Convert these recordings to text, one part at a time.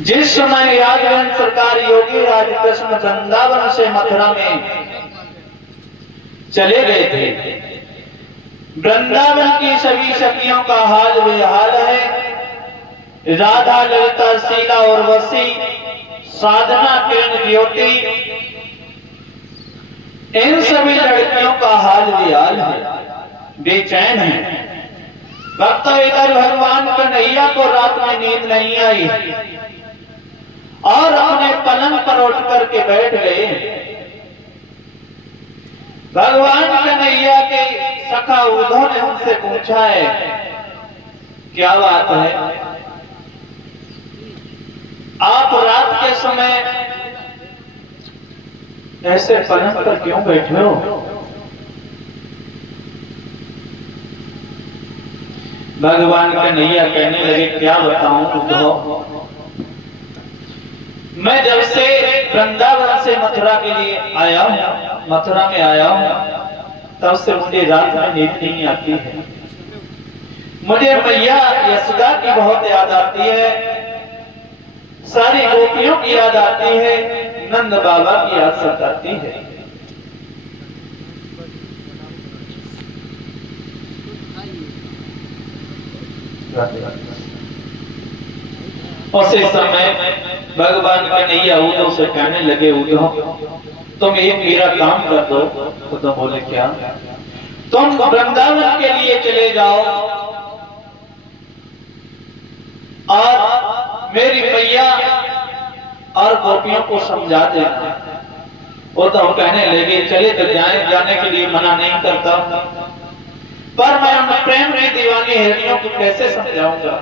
जिस समय यादवन सरकार योगी राज कृष्ण वृंदावन से मथुरा में चले गए थे, वृंदावन की सभी सखियों का हाल बेहाल है। राधा, ललिता, शीला, उर्वशी, साधना, किरण, ज्योति, इन सभी लड़कियों का हाल बेहाल है, बेचैन है। भक्त इधर भगवान कन्हैया को रात में नींद नहीं आई और अपने पलंग पर उठ करके बैठ गए। भगवान कन्हैया के सखा उद्धव ने उनसे पूछा है, क्या बात है, आप रात के समय ऐसे पलंग पर क्यों बैठे हो? भगवान कन्हैया कहने लगे, क्या बताऊं उद्धव, मैं जब से वृंदावन से मथुरा के लिए आया हूं, मथुरा में आया हूं, तब से मुझे रात में नींद नहीं आती है। मुझे मैया यशोदा की बहुत याद आती है, सारी गोपियों की याद आती है, नंद बाबा की याद सताती है। उसी समय भगवान कन्हैया उद्धव से कहने लगे, उद्धव तुम एक मेरा काम कर दो। उद्धव बोले, क्या? तुम वृंदावन के लिए चले जाओ और मेरी मैया और गोपियों को समझा देना। उद्धव कहने लगे, चले तो जाने के लिए मना नहीं करता, पर मैं उन प्रेम की दीवानी हिरणियों को कैसे समझाऊंगा?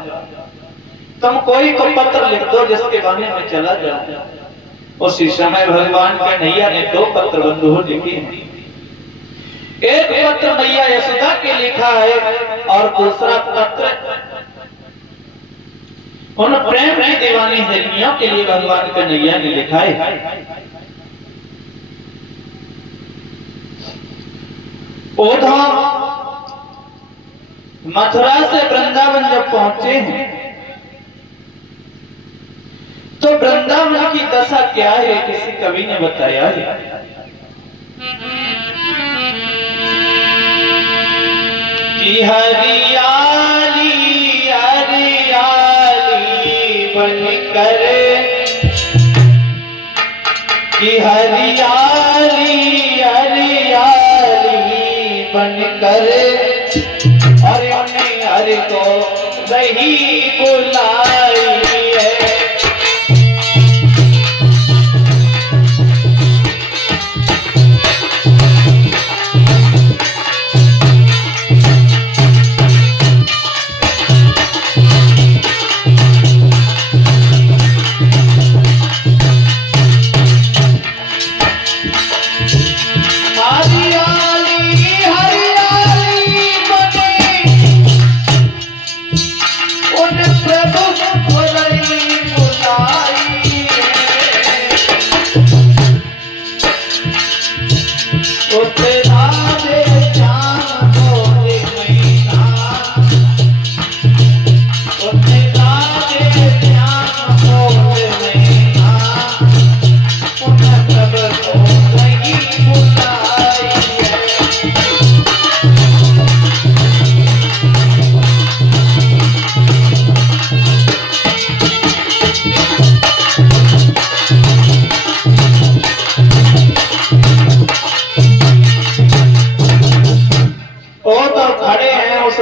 तुम कोई को पत्र लिख दो जिसके बहाने में चला जाऊं। उसी समय भगवान कन्हैया ने 2 पत्र बंधु लिखे हैं। एक पत्र मैया यशोदा के लिखा है और दूसरा पत्र उन प्रेम की दीवानी हिरणियों के लिए भगवान कन्हैया ने लिखा है। उद्धव मथुरा से वृंदावन जब पहुंचे हैं तो वृंदावन की दशा क्या है, किसी कवि ने बताया है। कि हरियाली हरियाली बनकर, कि हरियाली हरियाली बनकर हरि को रही बुलाई है।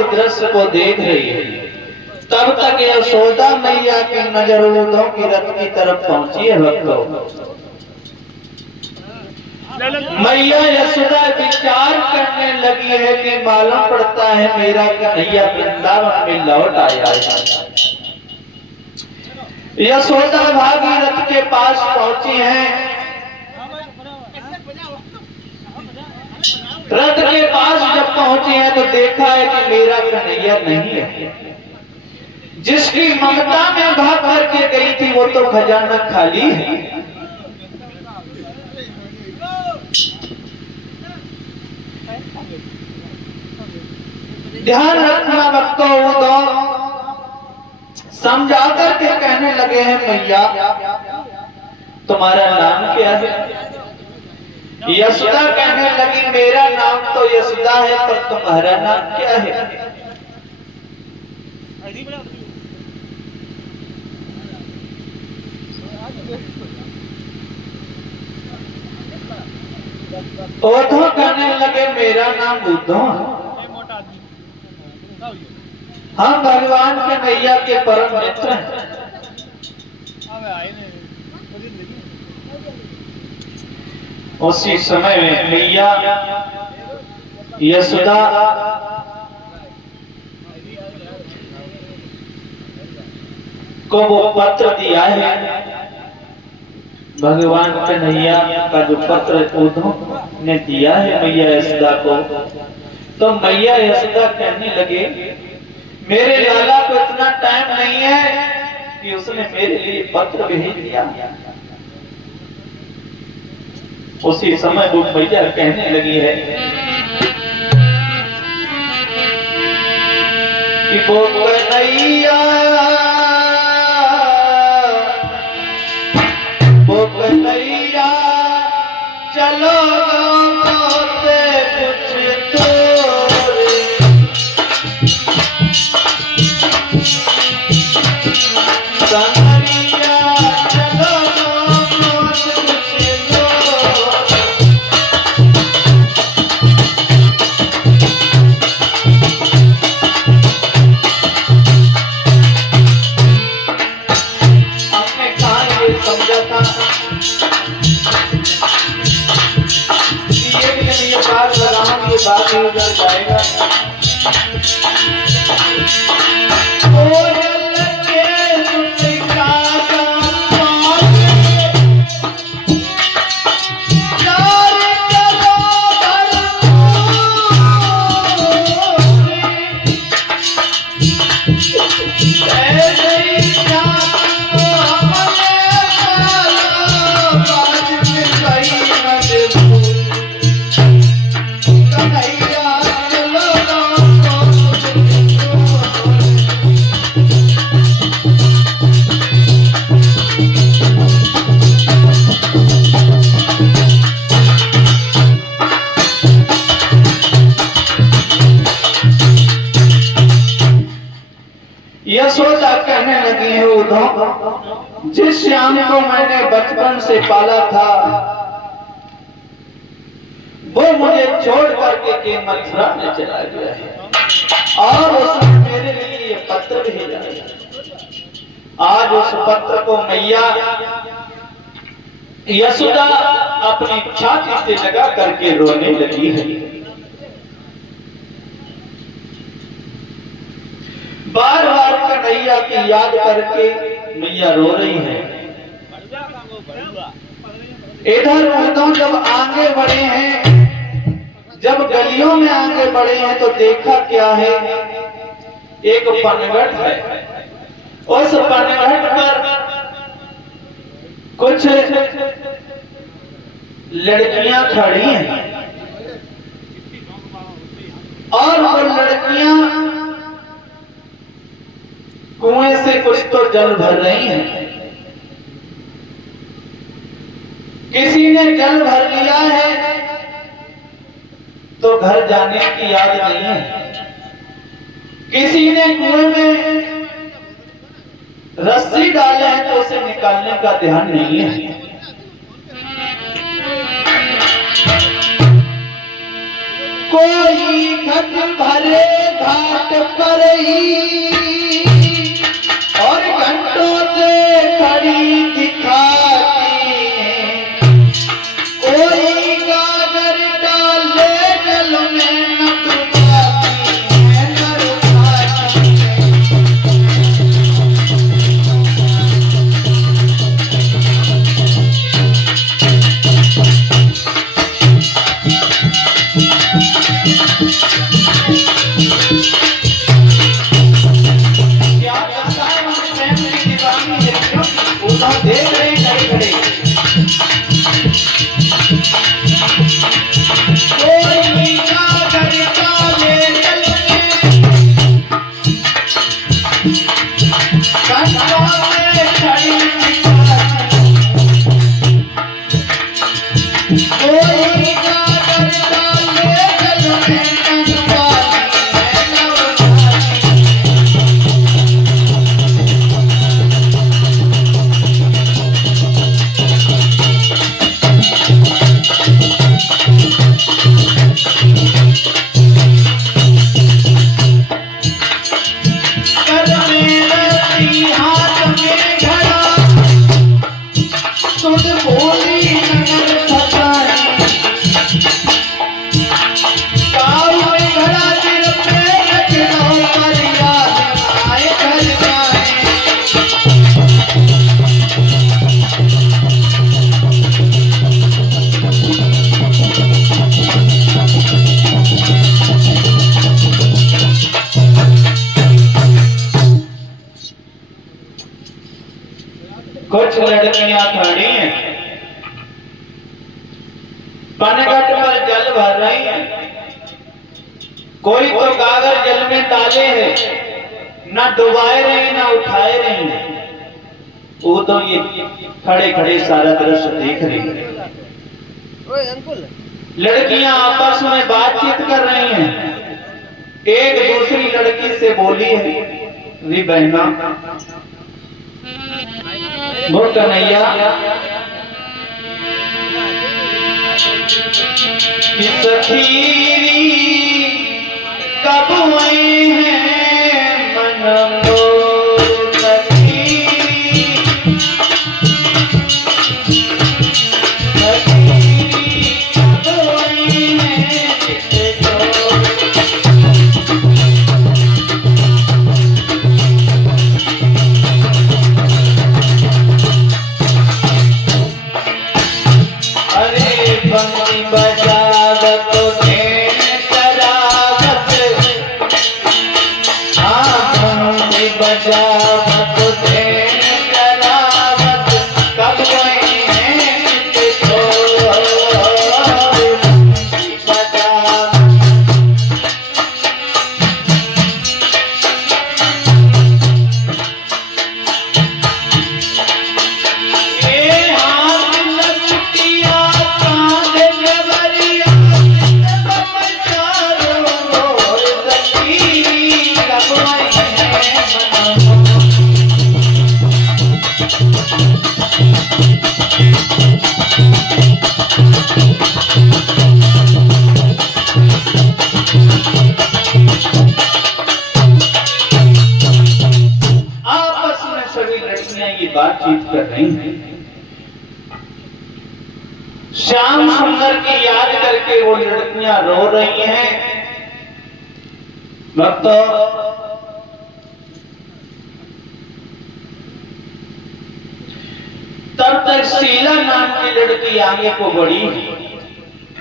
दृश्य को देख रही है, तब तक यशोदा मैया की नजर उद्धव की रथ की तरफ पहुंची है। भक्तों, मैया यशोदा विचार करने लगी है कि मालूम पड़ता है मेरा कन्हैया वृंदावन में लौट आया है। यशोदा भागीरथ के पास पहुंची है। रथ के पास जब पहुंचे हैं तो देखा है कि मेरा कन्हैया नहीं है। जिसकी ममता में भाग भर के गई थी वो तो खजाना खाली है। ध्यान रखना भक्तों, उद्धव समझा करके कहने लगे हैं मैया तुम्हारा नाम क्या है? यशोदा कहने लगी मेरा नाम तो यशोदा है पर तुम्हारा नाम क्या है? उद्धव कहने लगे मेरा नाम उद्धव है। हम भगवान के मैया के परम मित्र हैं। उसी समय में मैया यशोदा को वो पत्र दिया है। भगवान कन्हैया का जो पत्र उद्धव ने दिया है मैया यशोदा को, तो मैया यशोदा कहने लगे मेरे लाला को इतना टाइम नहीं है कि उसने मेरे लिए पत्र भेज दिया। उसी समय वो मैया कहने लगी है कि वो कन्हैया चलो मोते कुछ तोरे कन्हैया चलो मोते कुछ तोरे। हमने कहा ये समझा था ये बात लगाऊं ये बात ही उधर जाएगा। यशोदा कहने लगी है उद्धव जिस श्याम को मैंने बचपन से पाला था वो मुझे छोड़ करके मथुरा में चला गया है और उसने मेरे लिए ये पत्र भेजा है। आज उस पत्र को मैया यशोदा अपनी छाती से लगा करके रोने लगी है। बार बार कन्हैया की याद करके मैया रो रही है। इधर उद्धव जब आगे बढ़े हैं, जब गलियों में आगे बढ़े हैं तो देखा क्या है, एक पनघट है। उस पनघट पर कुछ लड़कियां खड़ी हैं और वो लड़कियां कुएं से कुछ तो जल भर रही हैं। किसी ने जल भर लिया है तो घर जाने की याद नहीं है, किसी ने कुएं में रस्सी डाले हैं तो उसे निकालने का ध्यान नहीं है। कोई घट भरे घाट पर ही और घंटों से खड़ी दिखाती है, कोई गागर डाले जल में न डुबाती है न रुकाती देख रहे खड़े खड़े कुछ लड़कियां खड़ी हैं, पनघट पर जल भर रही हैं। कोई तो कागज जल में डाले है, न डुबाए रहे न उठाए रहे हैं। वो तो ये खड़े खड़े सारा दृश्य देख रही है। लड़कियां आपस में बातचीत कर रही हैं। एक दूसरी लड़की से बोली है, री बहना वो कन्हैया कि सखीरी कब आए हैं मन मोर सखीरी, सखीरी कब आए हैं बंसी बजावत धेन करावत, बंसी बजावत धेन करावत, कब गए हैं किसको बंसी बजावत। बातचीत कर रही हैं। श्याम सुंदर की याद करके वो लड़कियां रो रही हैं। भक्तों, तब तक शीला नाम की लड़की आगे को बढ़ी।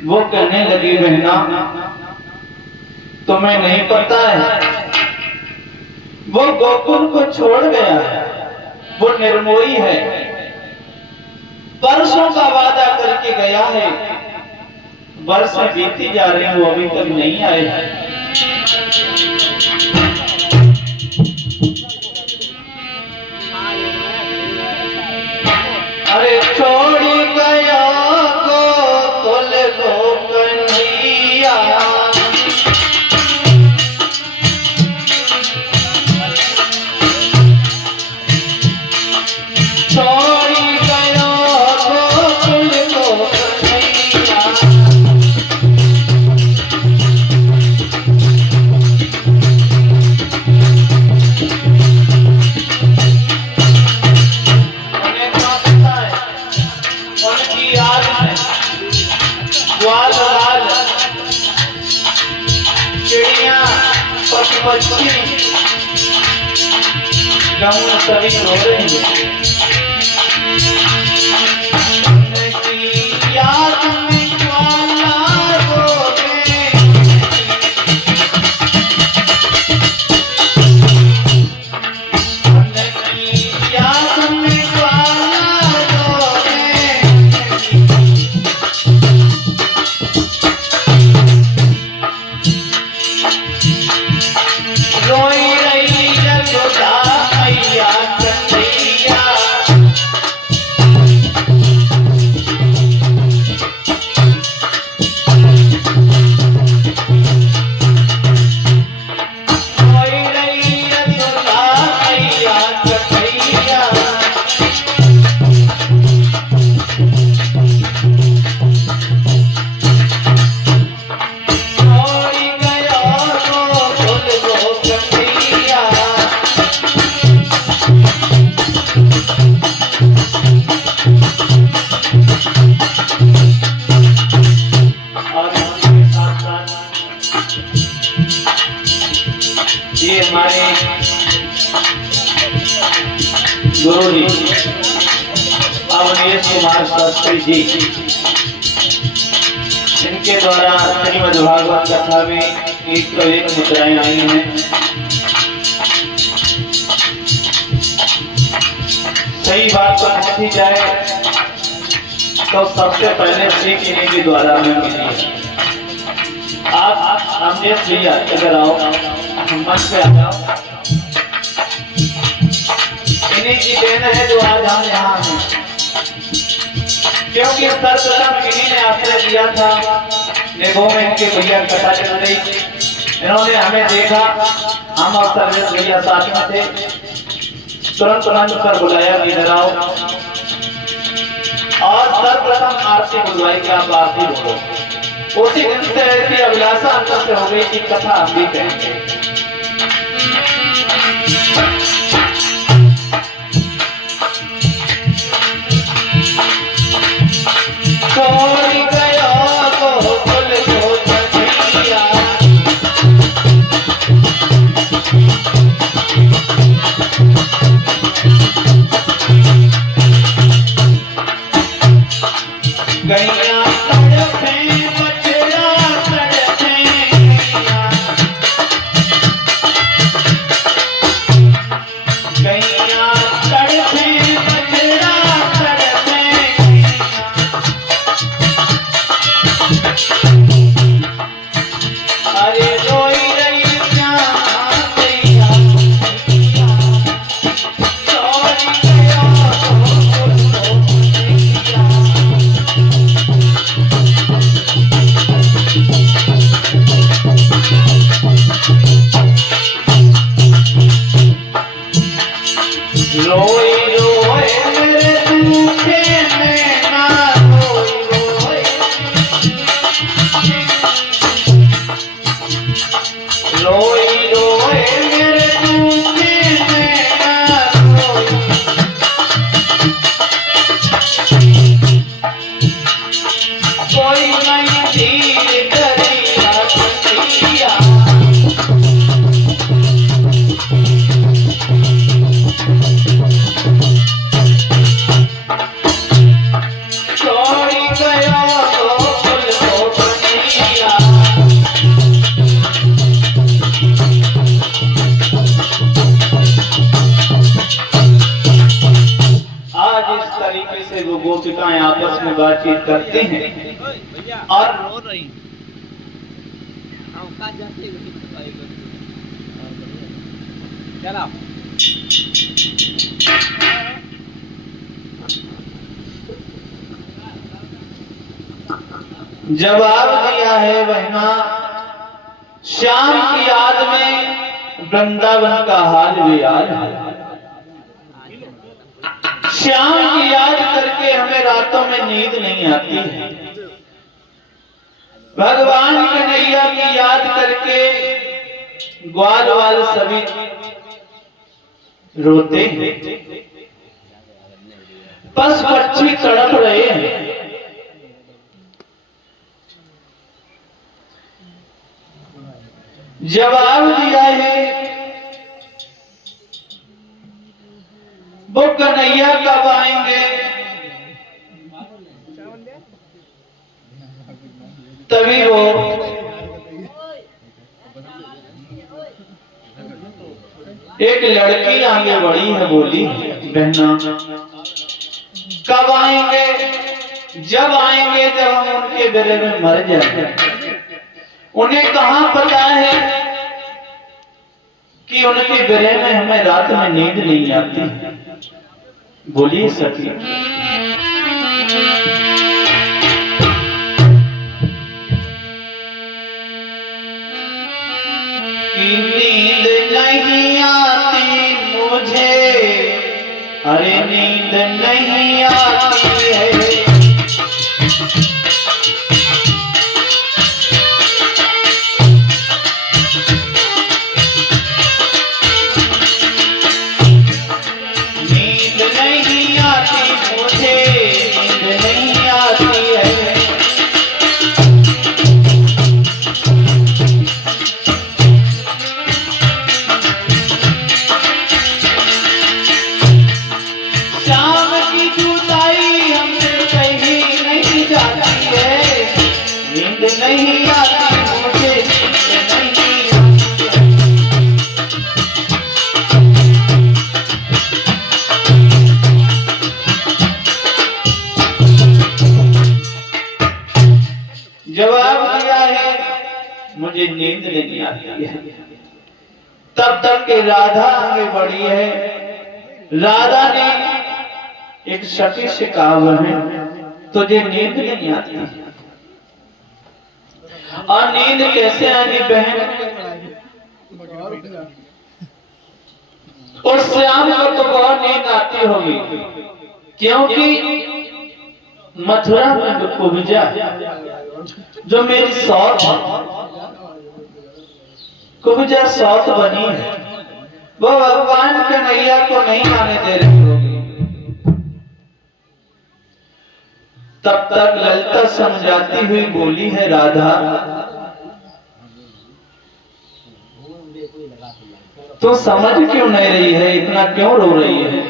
वो कहने लगी, बहना तुम्हें नहीं पता है, वो गोकुल को छोड़ गया है, वो निर्मोही है, परसों का वादा करके गया है, वर्ष बीती जा रही हूं, अभी तक नहीं आए। अरे छोड़ी गया गोकुल को कन्हैया, चिड़िया पक्षी गाँव सभी रो रहे हैं। याद में ज्वाला रोगे, याद में ज्वाला रोगे, रोई रही जगदा मैया कन्हैया, और इसके साथ साथ ये हमारे गुरु जी अवनीश कुमार शास्त्री जी, इनके द्वारा श्रीमद् भागवत कथा में 101 मुद्राएं आई हैं। सही बात तो पूछी जाए तो सबसे पहले श्री किन्हीं के द्वारा हमें मिली है। आप अमरेश भैया अगर आओ, मंच पे आ जाओ। इन्हीं की देन है जो आज हम यहाँ हैं, क्योंकि सर्वप्रथम इन्हीं ने आश्रय दिया था। देखो में इनके भैया कथा चल रही, इन्होंने हमें देखा, हम और सर्वेश भैया साथ में थे, तुरंत कर बुलाया कि इधर आओ, और सर्वप्रथम आरती बुलवाई कि आप आरती बोलो। उसी दिन से ऐसी अभिलाषा अंदर से हो गई कि कथा हम भी कहेंगे। गोपिकाएं आपस में बातचीत करते हैं और रो रही। जवाब दिया है बहना, श्याम की याद में वृंदावन का हाल भी याद है। श्याम की याद करके हमें रातों में नींद नहीं आती है। भगवान कन्हैया की याद करके ग्वाल वाल सभी रोते हैं, पशु पक्षी तड़प रहे हैं। जवाब दिया है वो कन्हैया कब आएंगे, तभी वो एक लड़की आगे बढ़ी है, बोली बहना कब आएंगे, जब आएंगे जब हम उनके गले में मर जाएंगे। उन्हें कहां पता है कि उनके गले में हमें रात में नींद नहीं आती। बोलिए सखी। नींद नहीं आती मुझे, अरे नींद नहीं आती है। नींद नींद नहीं आती मुझे, नींद नहीं आती है। शाम की जुदाई हमसे कहीं नहीं जाती है, नींद नहीं आती मुझे, नींद नहीं आती है। जवाब दिया है मुझे नींद नहीं आती है। तब तक के राधा आगे बढ़ी है। राधा ने एक सखी से कहा है तुझे नींद नहीं आती, और नींद कैसे आनी बहन? और श्याम को तो बहुत नींद आती होगी, क्योंकि मथुरा में जो कुब्जा जो मेरी सौत कुब्जा सौत बनी है, वो भगवान कन्हैया को नहीं आने दे रही होगी। तब तक ललिता समझाती हुई बोली है राधा तो समझ क्यों नहीं रही है, इतना क्यों रो रही है?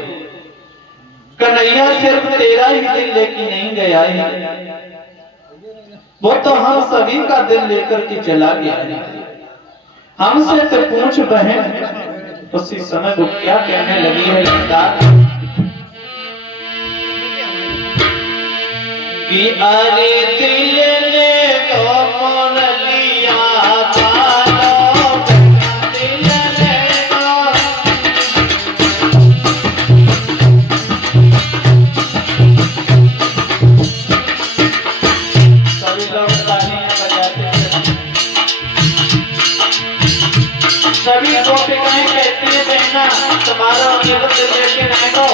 कन्हैया सिर्फ तेरा ही दिल लेके नहीं गया है, वो तो हम सभी का दिल लेकर के चला गया है। हमसे तो पूछ बहन। उसी समय वो क्या कहने लगी है ललिता कि अरे दिल ने तो मोर लिया बालो, दिल ने तो सभी लोग तालियां बजाते हैं। सभी गोपिकाएं कहती है बहना तुम्हारा निवृत्त लेके नहीं दो।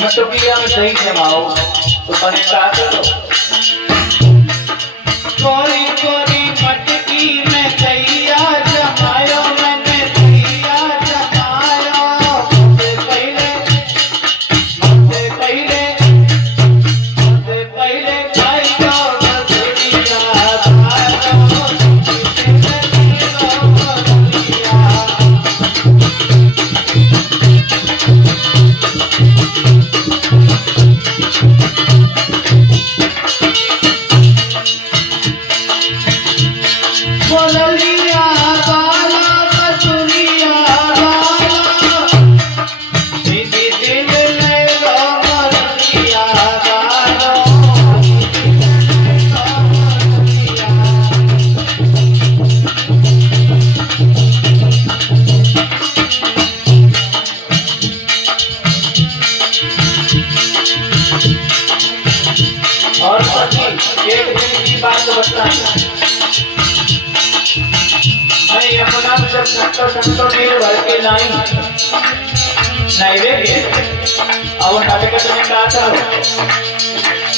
मटुकिया में दही जमाओ तो बने का करो। कोरी कोरी मटकी में दहिया जमायो, मैंने दहिया जमायो। सबसे पहले खाई जाओ दहिया जमायो। और एक दिन की बात बताऊं, मैं यमुना में जब संतो नीर भर के लाई नैवेद्य, और हकीकत में कहा था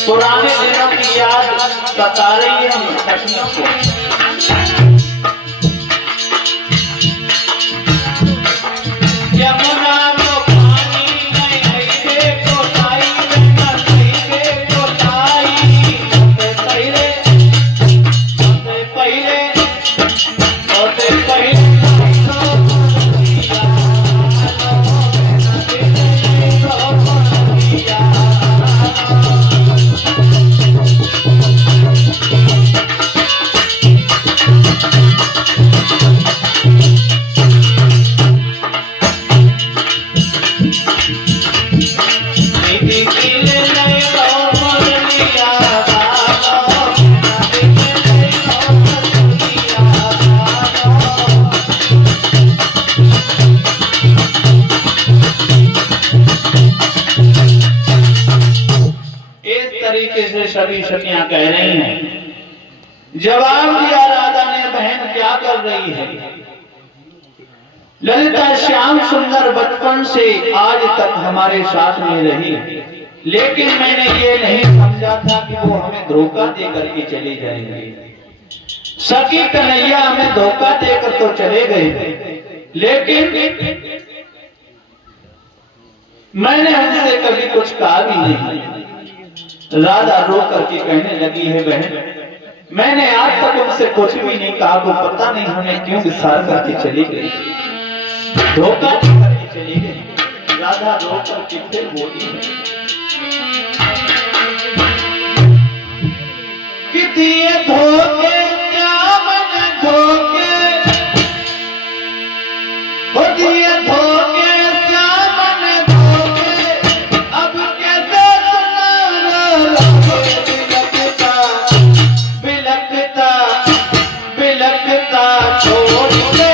पुराने दिनों की याद सता रही है हम सखियों को। यमुना सभी सखियां कह रही हैं। जवाब दिया राधा ने, बहन क्या कर रही है? ललिता श्याम सुंदर बचपन से आज तक हमारे साथ में रही, लेकिन मैंने ये नहीं समझा था कि वो हमें धोखा देकर के चली जाएंगे। सखी कन्हैया हमें धोखा देकर तो चले गए, लेकिन मैंने उनसे कभी कुछ कहा भी नहीं। राधा रो करके कहने लगी है, बहन मैंने आज तक उनसे कुछ भी नहीं कहा, वो पता नहीं हमें क्यों विसार करके चली गई, धोखा करके चली गई। राधा रो करके फिर बोली कि दिए धोखे क्या मन धोखे, हो दिए धोखे क्या मन धोखे, अब कैसे सुना बिलखता बिलखता बिलखता छोड़ दे।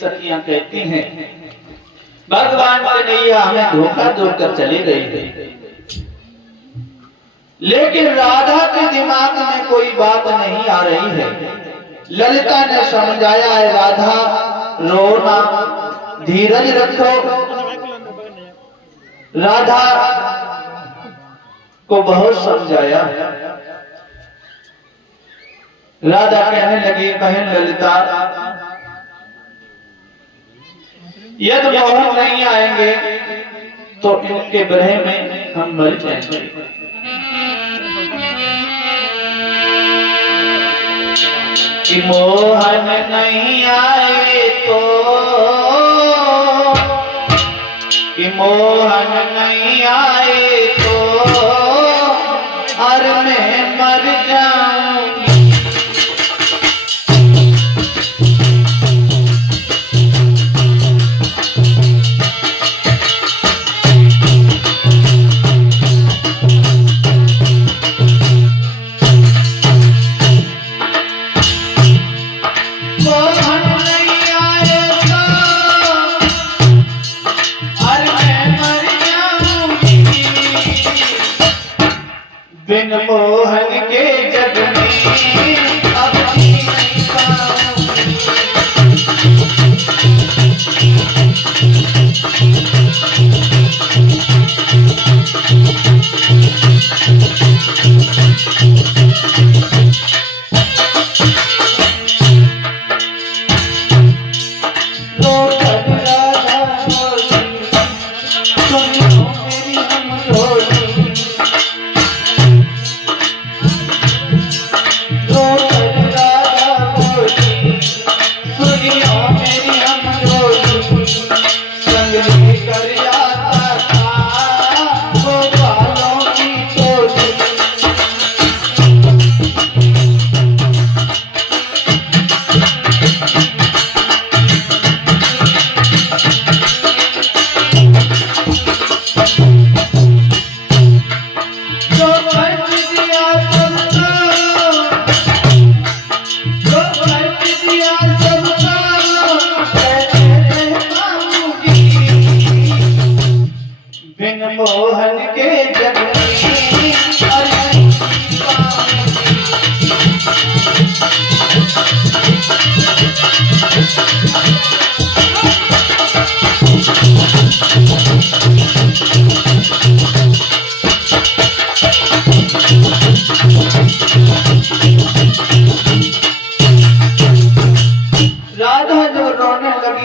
सखियां कहती हैं, भगवान कन्हैया हमें धोखा देकर चले गए, लेकिन राधा के दिमाग में कोई बात नहीं आ रही है। ललिता ने समझाया है, राधा रोना, धीरज रखो। राधा को बहुत समझाया। राधा कहने लगी, बहन ललिता यदि मोहन नहीं आएंगे तो इनके ब्रह में हम मर जाएंगे। कि मोहन नहीं आए तो, कि मोहन नहीं आए तो और मैं मर जाऊंगी। बिन मोहन के जग में अब नहीं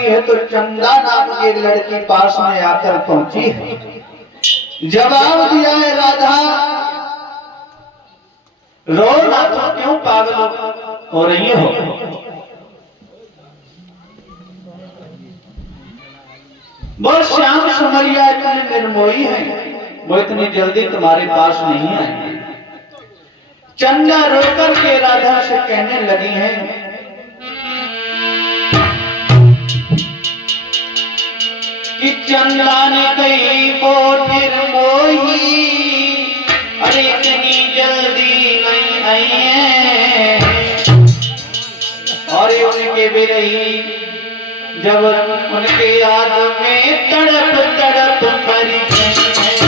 की है तो चंदा नाम की एक लड़की पास में आकर पहुंची है। जवाब दिया है, राधा रो ना, तो क्यों पागल हो रही हो? वो श्याम सुमरिया इतने निर्मोही है, वो इतनी जल्दी तुम्हारे पास नहीं आएंगे। चंदा रोकर के राधा से कहने लगी है, कि चंदा ने कही वो निर्मोही, अरे इतनी जल्दी नहीं आई है। और उनके बिरही जब उनके याद में तड़प तड़प मरी गई है।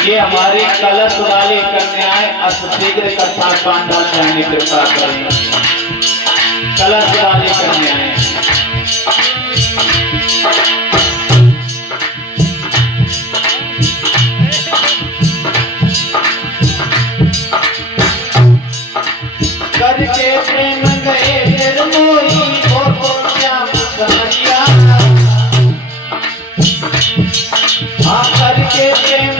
ये हमारी कलश वाली कन्याएं अतिशीघ्र कथा पांडव सहनी कृपा करें। कलश वाली कन्याएं करके प्रेम गए निर्मोही को श्याम सुमरिया। हाँ करके प्रेम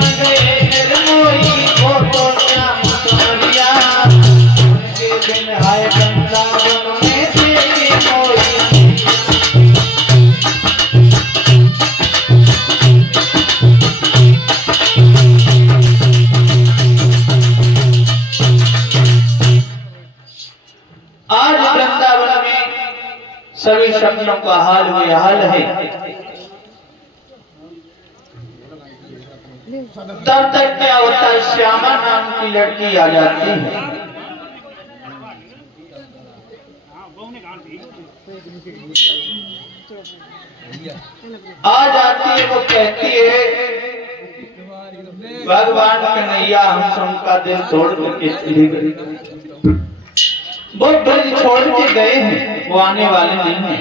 सभी सपनों का हाल में हाल है। तब तक क्या होता है, श्यामा नाम की लड़की आ जाती है। आ जाती है, वो कहती है, भगवान कन्हैया हम सबका दिल तोड़ करके चली गई। वो ब्रज छोड़ के गए हैं, वो आने वाले नहीं हैं।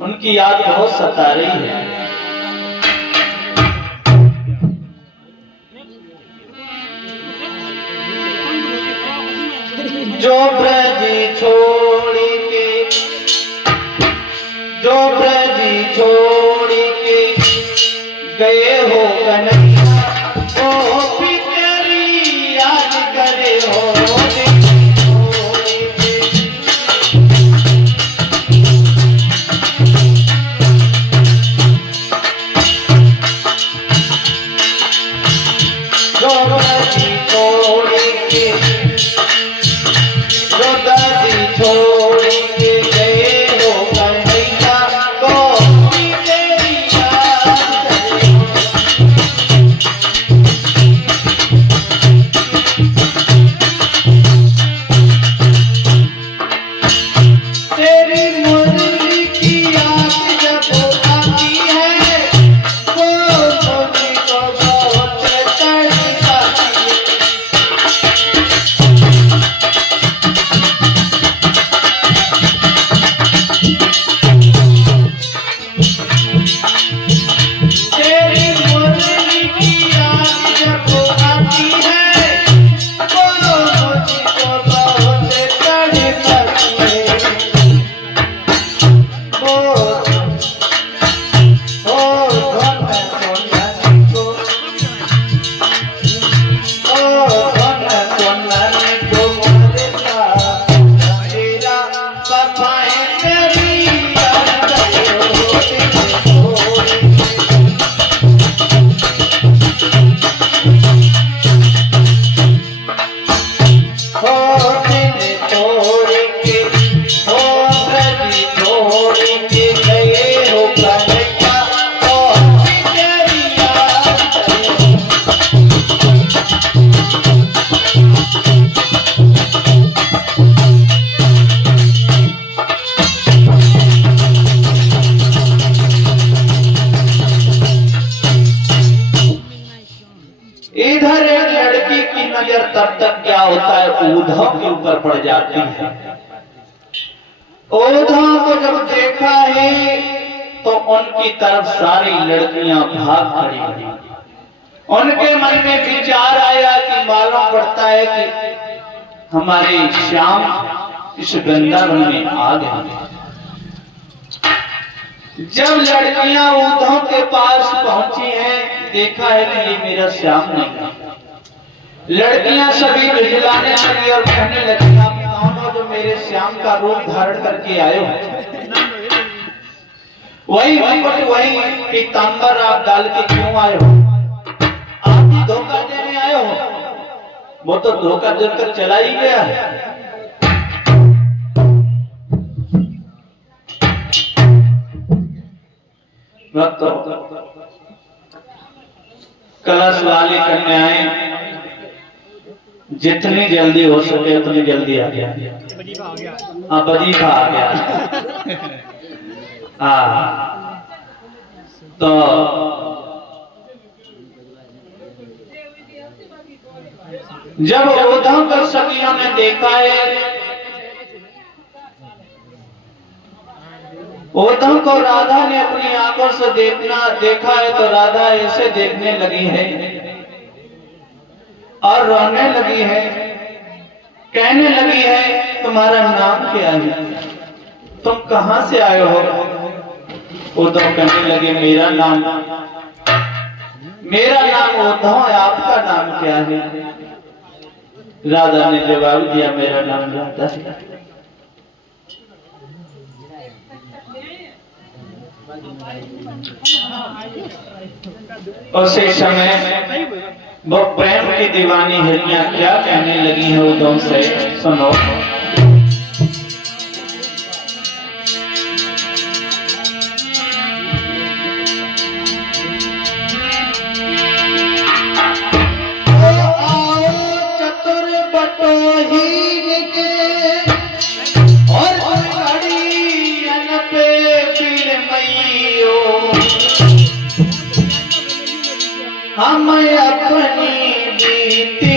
उनकी याद बहुत सता रही है। जो ब्रज छोड़ के, जो ब्रज छोड़ के गए हो कन्हैया, वो भी तेरी याद करे हो। तब तक क्या होता है, उद्धव के ऊपर पड़ जाती है। उद्धव को जब देखा है तो उनकी तरफ सारी लड़कियां भाग खड़ी हुई। उनके मन में विचार आया कि मालूम पड़ता है कि हमारे श्याम इस वृंदावन में आ गए। जब लड़कियां उद्धव के पास पहुंची हैं, देखा है कि ये मेरा श्याम नहीं। लड़कियां सभी बिजलाने लगी और कहने लगी, आप कौन हो जो मेरे श्याम का रूप धारण करके आए हो? वही मुकुट वही पीतांबर आप डाल के क्यों आए हो? आप ही धोखा देने आए हो? वो तो धोखा देकर चला ही गया है। कलश वाली कन्याएं जितनी जल्दी हो सके उतनी जल्दी आ गया। हाँ, वजीफा आ गया। हाँ, तो जब उद्धव कर सखियों ने देखा है, उद्धव को राधा ने अपनी आंखों से देखा है तो राधा ऐसे देखने लगी है और रोने लगी है, कहने लगी है, तुम्हारा नाम क्या है? तुम कहां से आए हो? उद्धव कहने लगे, मेरा नाम उद्धव है, आपका नाम क्या है? राधा ने जवाब दिया, मेरा नाम राधा है। उसी समय वो प्रेम की दीवानी हिरनिया क्या कहने लगी है उद्धव से, सुनो। हम अपनी बीती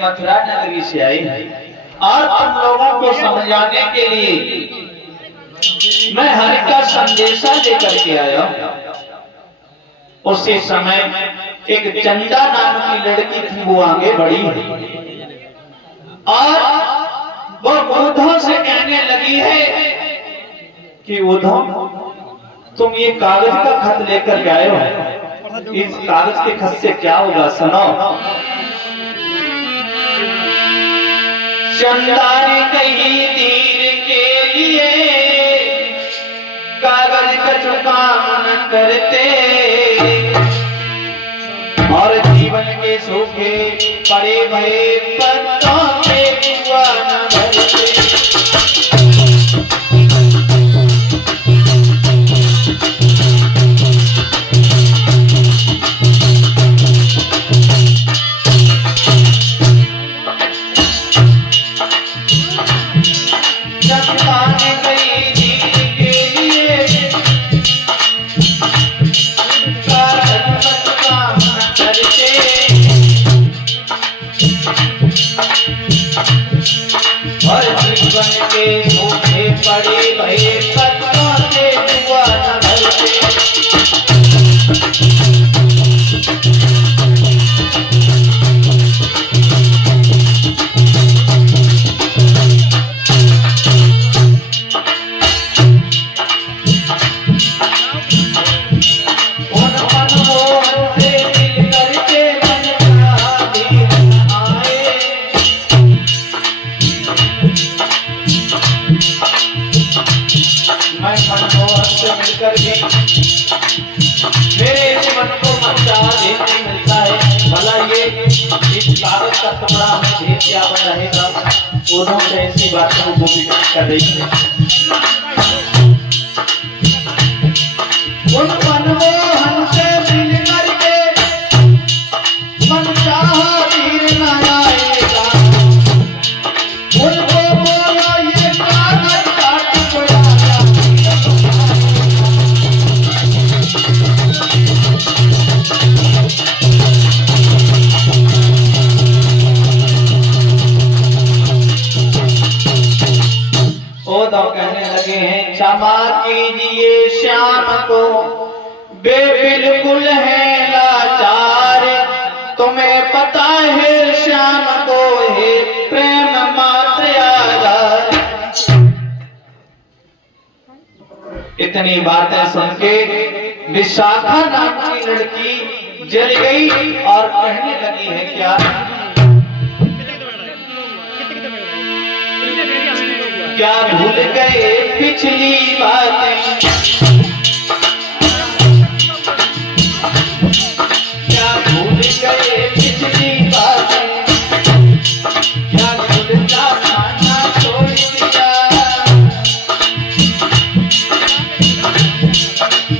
मथुरा नगरी से आई और तुम लोगों को समझाने के लिए मैं हरि का संदेशा लेकर के आया। उसी समय एक चंदा नाम की लड़की थी, वो आगे बढ़ी और वो उद्धव से कहने लगी है कि उद्धव, तुम ये कागज का खत लेकर के आए हो, इस कागज के खत से क्या होगा, सुनो। चंदा ने कही तीर के लिए कागज का काम न करते और जीवन के सूखे पड़े भरे पत्तों पे कुआं न भरते। का कपड़ा हमें भेद क्या बन रहेगा। उधम से ऐसी बातों को गोपिका कर रही है। उन मनमोहन से मिल करके मन चाहा तीर न आएगा। उनको बोला ये कागज का टुकड़ा कहने लगे हैं, क्षमा कीजिए श्याम को बे बिल्कुल है लाचार। तुम्हें पता है श्याम को है प्रेम मात्र आधार। इतनी बातें सुन के विशाखा नाम की लड़की जल गई और कहने लगी है क्या, क्या भूल गए पिछली बातें, क्या भूल गए पिछली बातें, क्या भूल जाना छोड़ दिया।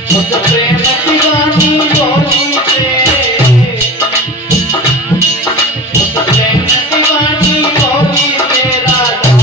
खुद प्रेम दीवानी बोली से, खुद प्रेम दीवानी बोली से राधा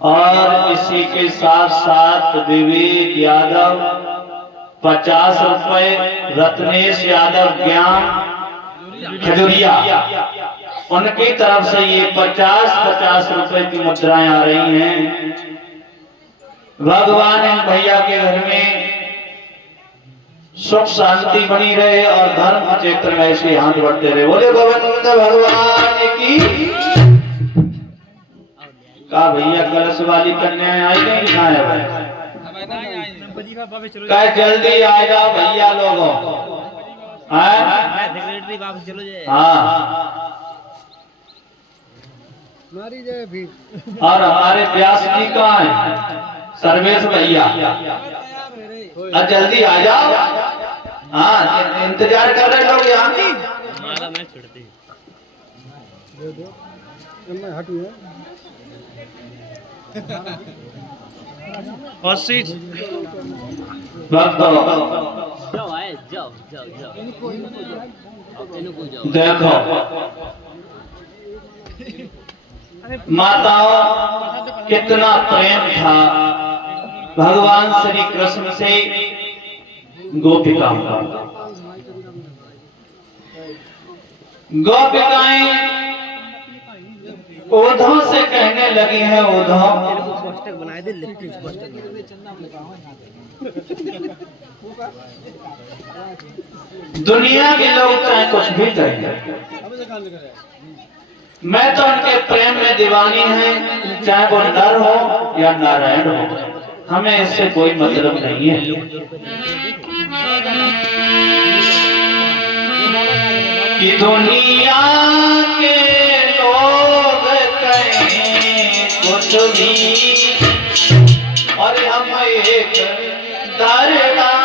और इसी के साथ साथ विवेक यादव 50 रुपए, रत्नेश यादव ज्ञान खजूरिया, उनकी तरफ से ये 50-50 रुपए की मुद्राएं आ रही हैं। भगवान इन भैया के घर में सुख शांति बनी रहे और धर्म क्षेत्र में ऐसे हाथ बढ़ते रहे। बोले गोविंद भगवान की। का भैया कलश वाली कन्या आई नहीं आया भाई, कह जल्दी आ जाओ भैया लोगों। हाँ और हमारे व्यास जी कहाँ है, सर्वेश भैया, जल्दी आ जाओ। हाँ इंतजार कर रहे लोग यहाँ। देखो माताओं कितना प्रेम था भगवान श्री कृष्ण से गोपिकाओं का। गोपिकाएं उद्धव से कहने लगी है, उद्धव दुनिया के लोग चाहे कुछ भी कहें, मैं तो उनके प्रेम में दीवानी है, चाहे वो नर हो या नारायण हो, हमें इससे कोई मतलब नहीं है। कि दुनिया के लोग कहें कुछ भी और हम एक दरगाह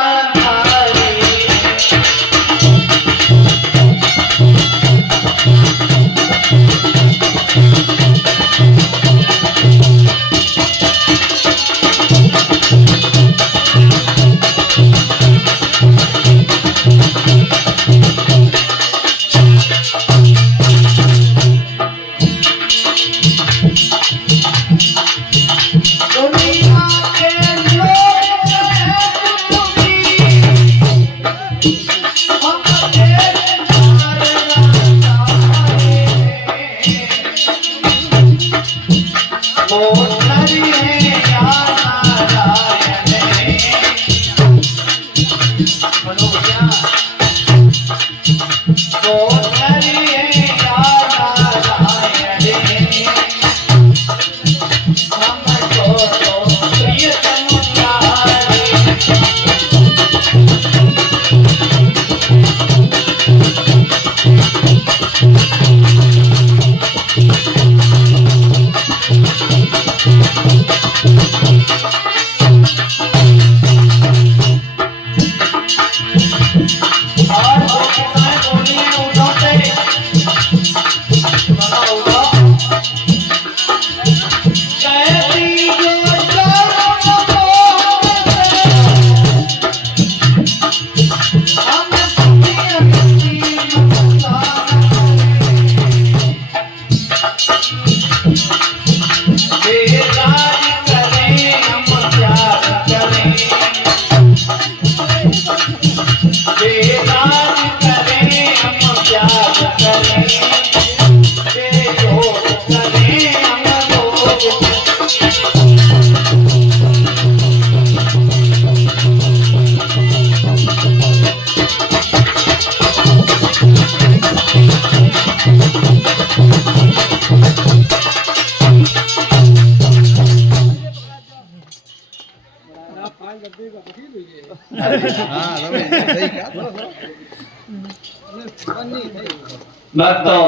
भक्तों,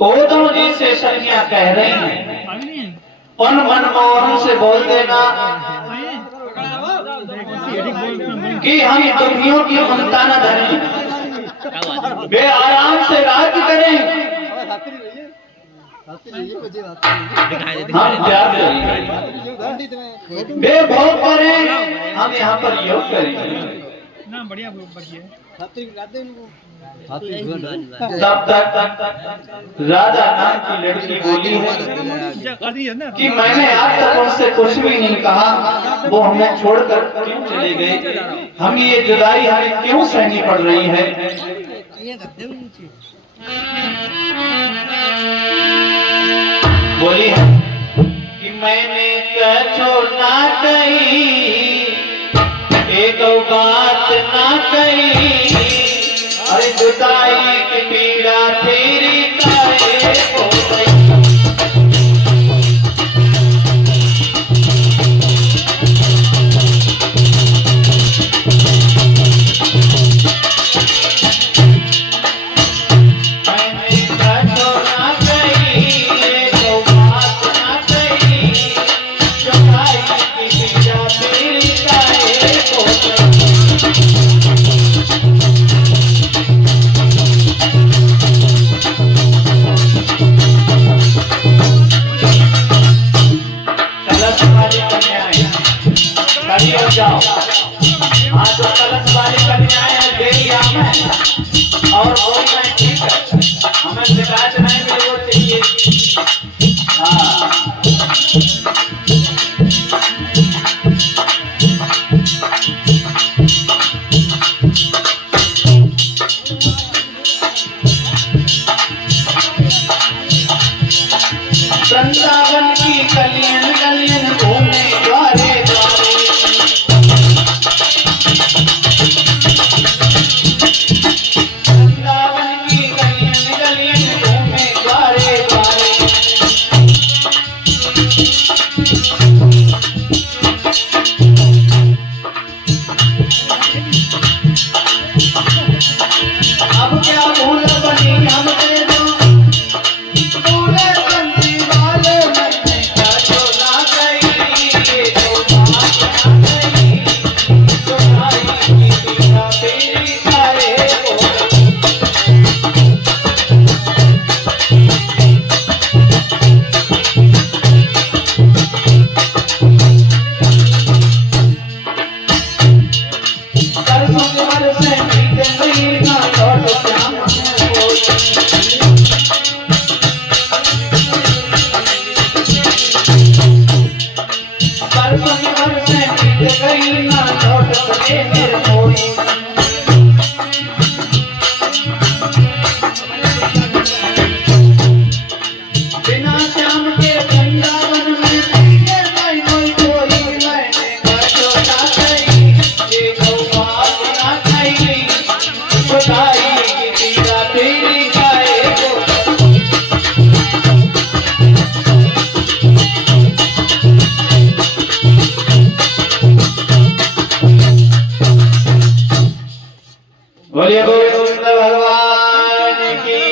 उद्धव जी से सखियां कह रही हैं, उन मनमोहन से बोल देना कि हम दुखियों की ममता न धरें, वे आराम से राज्य करें, हम त्याग करें, वे भोग करें, हम यहाँ पर योग करें। बढ़िया बढ़िया तब तक राजा नाम की लड़की बोली है कि मैंने आज तक उनसे कुछ भी नहीं कहा, वो हमें छोड़कर क्यों चले गए, हम ये जुदाई हमें क्यों सहनी पड़ रही है। बोली है कि मैंने कछो ना कही, एक बात ना कही, अरे जुदाई की पीड़ा तेरी काहे हो गई। मैंने कछो ना कही, एक बात ना कही, जुदाई की पीड़ा तेरी काहे हो गई। जाओ आज जो कलश वाली कन्याएं दे दिया मैं और बोल रहे ठीक है, हमें शिकायत नहीं मिली वो चाहिए। वृंदावन की गलियन गलियन घूमे द्वारे द्वारे, वृंदावन की गलियन गलियन घूमे द्वारे द्वारे। अब क्या भूल बनी हमसे जो पूरे बंदी वाले मैंने कछो ना कही, ये तो बात ना कही, जुदाई की पीड़ा तेरी काहे हो गई। सरसों के बरसे मीठे महीना लौट श्याम ने बोली, सरसों के बरसे मीठे महीना लौट सके मेरे कोई। बोलिए गोविंद भगवान की।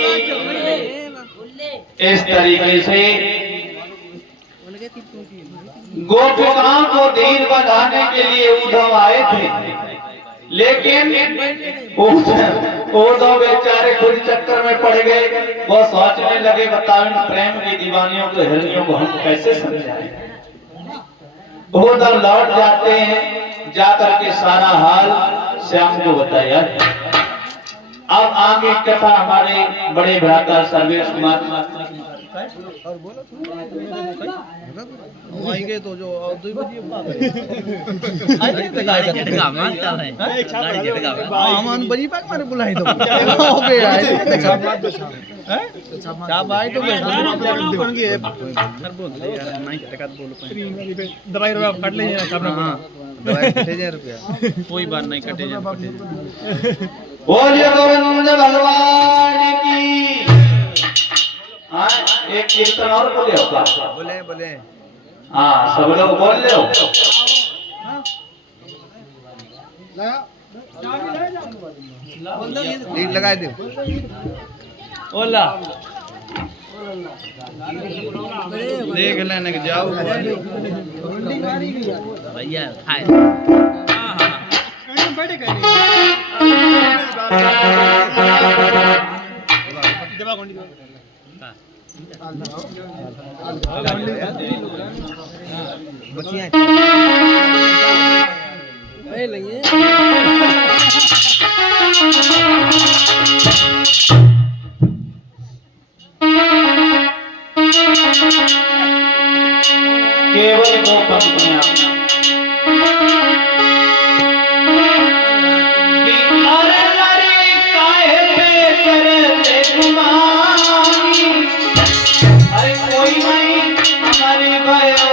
इस तरीके से गोपिकाओं को धीर बंधाने के लिए उद्धव आए थे, लेकिन उद्धव बेचारे खुद चक्कर में पड़ गए। वो सोचने लगे बताओ इन प्रेम की दीवानियों के हृदयों को हम कैसे समझाएं। उद्धव लौट जाते हैं, जाकर के सारा हाल श्याम को बताया। अब आगे कथा हमारे बड़े भ्राता सर्वेश कुमार और बोलो आएंगे तो जो और 2 बजे गाड़ी झटका मारता है गाड़ी झटका अमन बजी पाक मारे बुलाई तो ओबे आए साहब आए तो बन गए सर बोल दे यार नहीं झटका बोल दवाई रो काट ले साहब। हां दवाई कटे जाए रुपया कोई बात नहीं कटे जाए। बोलिए गोविंद भगवान की। हाँ एक कीर्तन और बोले होगा। बोले हाँ सब लोग बोल ले हो। ठीक लगा दो ओला देख लेने के जाओ भैया खाए बैठे दबा गोंडी बचिया ए लगे केवल 2 पंक्तियां कि अरे अरे काहे पे करते गुमानी, अरे कोई नहीं हमारी भयो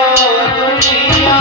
दुनिया।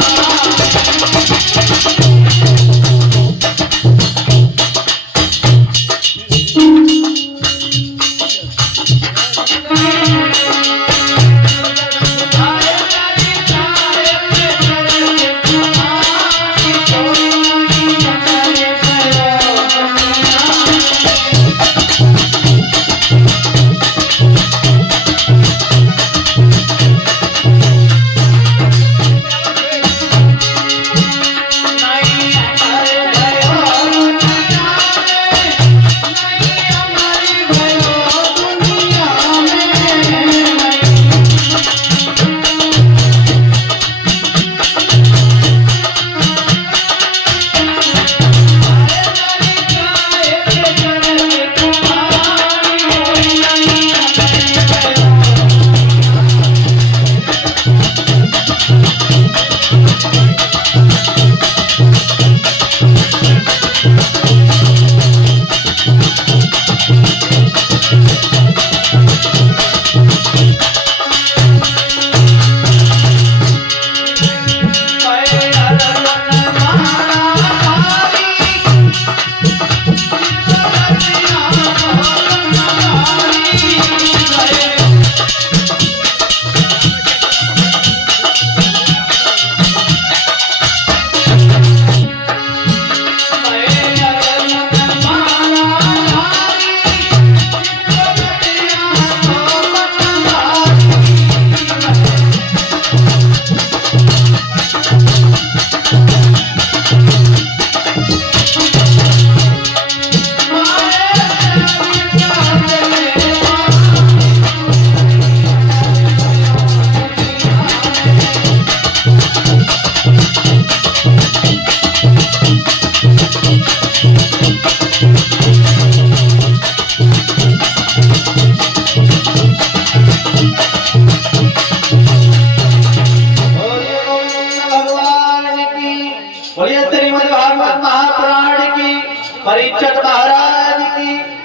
बोलिए श्रीमद् भागवत महापुराण की, परीक्षित महाराज की।